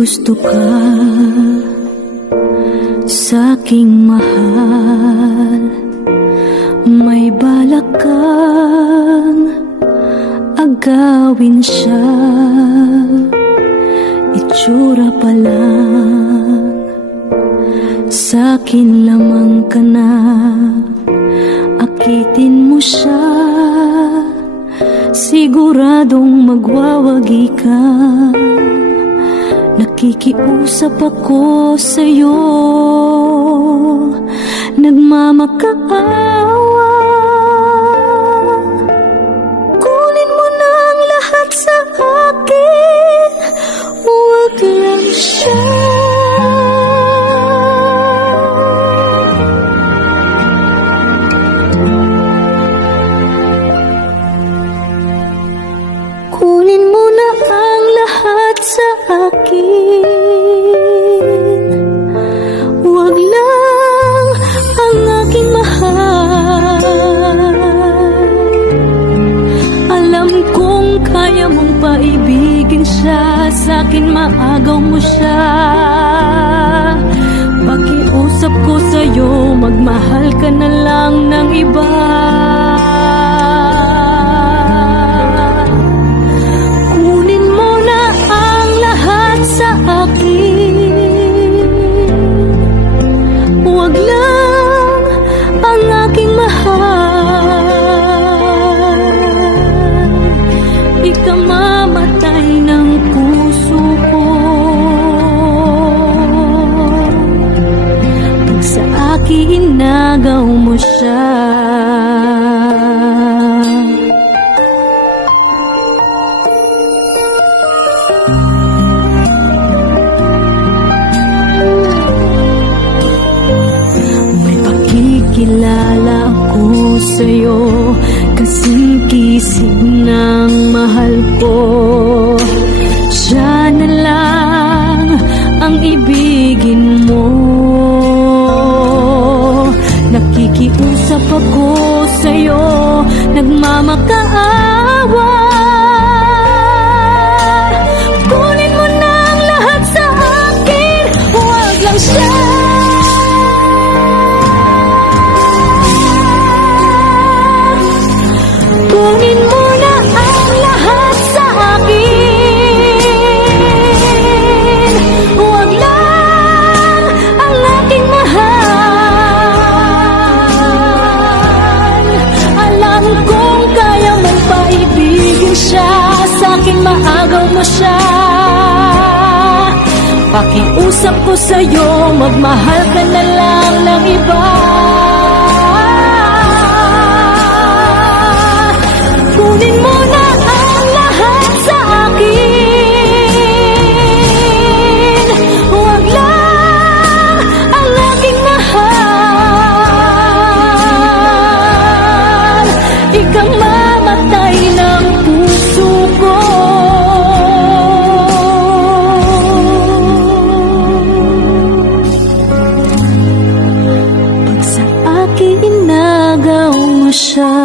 gusto ka sa'king mahal, may balak kang agawin siya. Itsura pa lang, sa'kin lamang ka na, akitin mo siya, siguradong magwawagi ka. Nakikiusap ako sa'yo, nagmamakaawa. Kunin mo na ang lahat sa akin, huwag lang siya. Kunin mo na ang lahat sa akin, huwag lang ang aking mahal. Alam kong kaya mong paibigin siya, sa'kin maagaw mo siya. Pakiusap ko sa'yo, magmahal ka na lang ng iba. Huwag lang ang aking mahal, ikamamatay ng puso ko. Pag sa akin inagaw mo siya, kilala ako sa'yo, kasing kisig ng mahal ko. Siya na lang ang ibigin mo. Nakikiusap ako sa'yo, nagmamakaawa. Kunin mo na ang lahat sa akin, huwag lang siya. Kunin mo na ang lahat sa akin, huwag lang ang aking mahal. Alam kong kaya mong paibigin siya, sa'kin maagaw mo siya. Pakiusap ko sa'yo, magmahal ka na lang ng iba. Kunin mo na ang lahat sa akin, huwag lang ang aking mahal, ikamamatay ng puso ko. Pag sa akin inagaw mo siya,